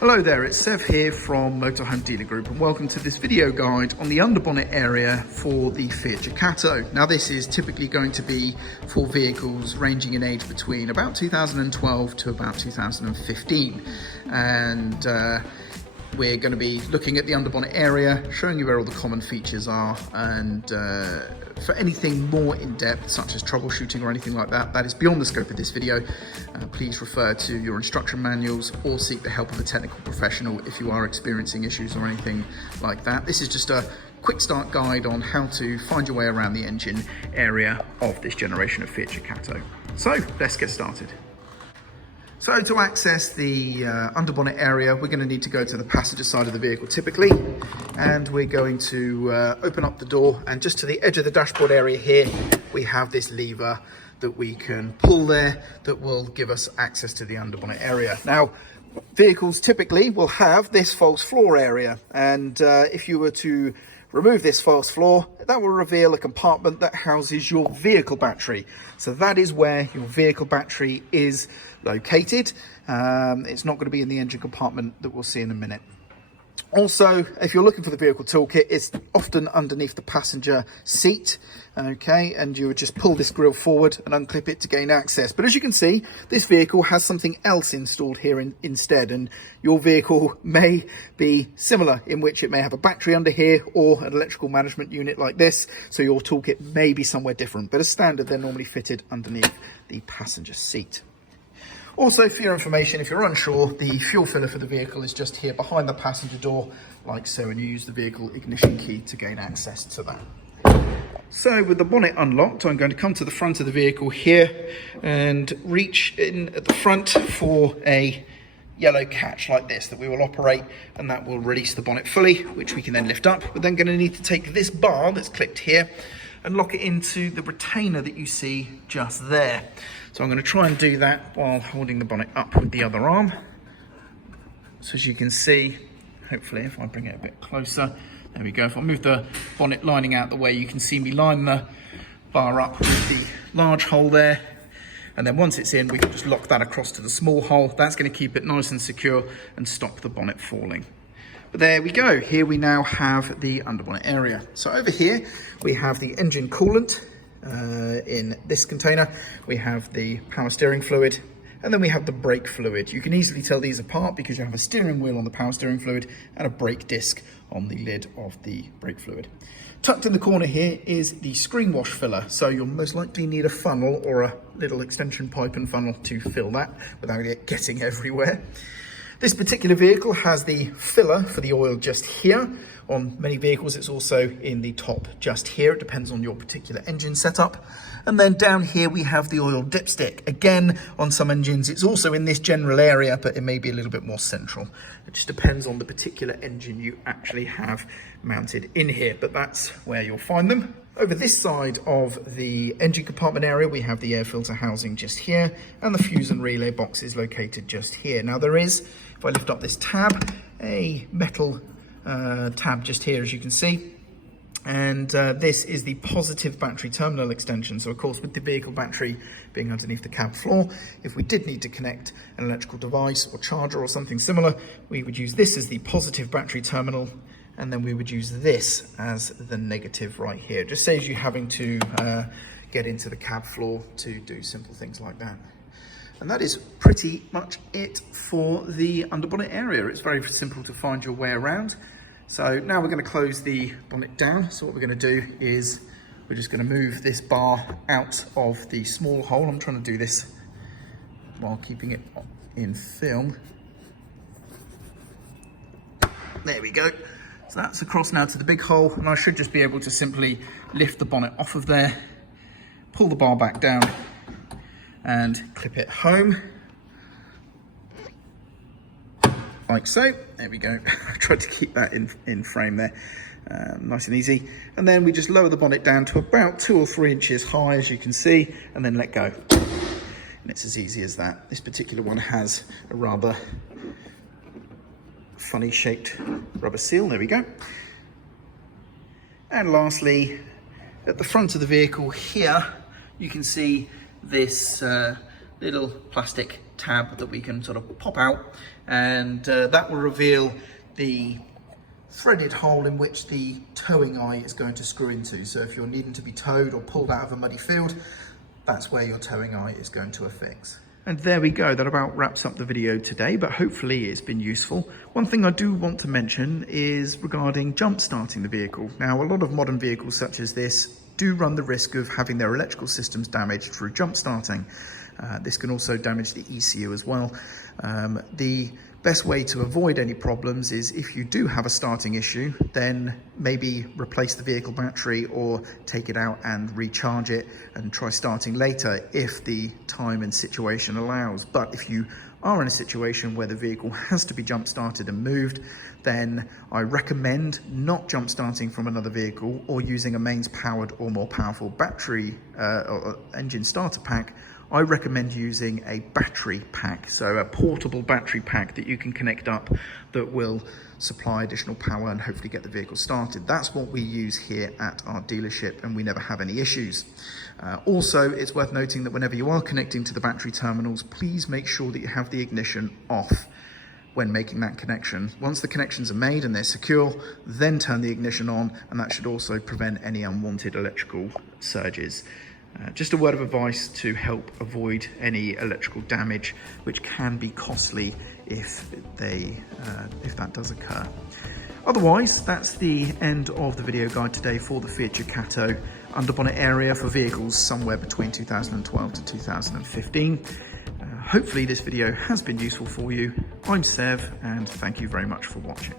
Hello there, it's Sev here from Motorhome Dealer Group and welcome to this video guide on the underbonnet area for the Fiat Ducato. Now this is typically going to be for vehicles ranging in age between about 2012 to about 2015 and we're going to be looking at the underbonnet area, showing you where all the common features are, and for anything more in depth such as troubleshooting or anything like that, that is beyond the scope of this video. Please refer to your instruction manuals or seek the help of a technical professional if you are experiencing issues or anything like that. This is just a quick start guide on how to find your way around the engine area of this generation of Fiat Ducato. So let's get started. So to access the underbonnet area, we're going to need to go to the passenger side of the vehicle typically, and we're going to open up the door, and just to the edge of the dashboard area here, we have this lever that we can pull there that will give us access to the underbonnet area. Now, vehicles typically will have this false floor area, and if you were to remove this false floor, that will reveal a compartment that houses your vehicle battery. So that is where your vehicle battery is located. It's not going to be in the engine compartment that we'll see in a minute. Also, if you're looking for the vehicle toolkit, it's often underneath the passenger seat, okay, and you would just pull this grille forward and unclip it to gain access. But as you can see, this vehicle has something else installed here instead, and your vehicle may be similar, in which it may have a battery under here or an electrical management unit like this, so your toolkit may be somewhere different, but as standard they're normally fitted underneath the passenger seat. Also, for your information, if you're unsure, the fuel filler for the vehicle is just here behind the passenger door, like so, and you use the vehicle ignition key to gain access to that. So with the bonnet unlocked, I'm going to come to the front of the vehicle here and reach in at the front for a yellow catch like this that we will operate, and that will release the bonnet fully, which we can then lift up. We're then going to need to take this bar that's clipped here and lock it into the retainer that you see just there. So I'm going to try and do that while holding the bonnet up with the other arm. So as you can see, hopefully if I bring it a bit closer, there we go. If I move the bonnet lining out the way, you can see me line the bar up with the large hole there. And then once it's in, we can just lock that across to the small hole. That's going to keep it nice and secure and stop the bonnet falling. But there we go. Here we now have the underbonnet area. So over here, we have the engine coolant. In this container, we have the power steering fluid, and then we have the brake fluid. You can easily tell these apart because you have a steering wheel on the power steering fluid and a brake disc on the lid of the brake fluid. Tucked in the corner here is the screen wash filler, so you'll most likely need a funnel or a little extension pipe and funnel to fill that without it getting everywhere. This particular vehicle has the filler for the oil just here. On many vehicles, it's also in the top just here. It depends on your particular engine setup. And then down here, we have the oil dipstick. Again, on some engines, it's also in this general area, but it may be a little bit more central. It just depends on the particular engine you actually have mounted in here, but that's where you'll find them. Over this side of the engine compartment area, we have the air filter housing just here, and the fuse and relay box is located just here. Now there is, if I lift up this tab, a metal tab just here, as you can see, and this is the positive battery terminal extension. So of course, with the vehicle battery being underneath the cab floor, if we did need to connect an electrical device or charger or something similar, we would use this as the positive battery terminal, and then we would use this as the negative right here. It just saves you having to get into the cab floor to do simple things like that. And that is pretty much it for the underbonnet area. It's very simple to find your way around. So now we're going to close the bonnet down. So what we're going to do is we're just going to move this bar out of the small hole. I'm trying to do this while keeping it in film. There we go. So that's across now to the big hole, and I should just be able to simply lift the bonnet off of there, pull the bar back down and clip it home. Like so. There we go. I tried to keep that in frame there, nice and easy. And then we just lower the bonnet down to about 2 or 3 inches high, as you can see, and then let go. And it's as easy as that. This particular one has a rather funny shaped rubber seal. There we go. And lastly, at the front of the vehicle here, you can see this little plastic tab that we can sort of pop out, and that will reveal the threaded hole in which the towing eye is going to screw into. So if you're needing to be towed or pulled out of a muddy field, that's where your towing eye is going to affix. And there we go, that about wraps up the video today, but hopefully it's been useful. One thing I do want to mention is regarding jump starting the vehicle. Now, a lot of modern vehicles such as this do run the risk of having their electrical systems damaged through jump starting. This can also damage the ECU as well. The best way to avoid any problems is, if you do have a starting issue, then maybe replace the vehicle battery or take it out and recharge it and try starting later if the time and situation allows. But if you are in a situation where the vehicle has to be jump started and moved, then I recommend not jump starting from another vehicle or using a mains powered or more powerful battery or engine starter pack. I recommend using a battery pack, so a portable battery pack that you can connect up that will supply additional power and hopefully get the vehicle started. That's what we use here at our dealership, and we never have any issues. Also, it's worth noting that whenever you are connecting to the battery terminals, please make sure that you have the ignition off when making that connection. Once the connections are made and they're secure, then turn the ignition on, and that should also prevent any unwanted electrical surges. Just a word of advice to help avoid any electrical damage, which can be costly if that does occur. Otherwise, that's the end of the video guide today for the Fiat Ducato underbonnet area for vehicles somewhere between 2012 to 2015. Hopefully this video has been useful for you. I'm Sev, and thank you very much for watching.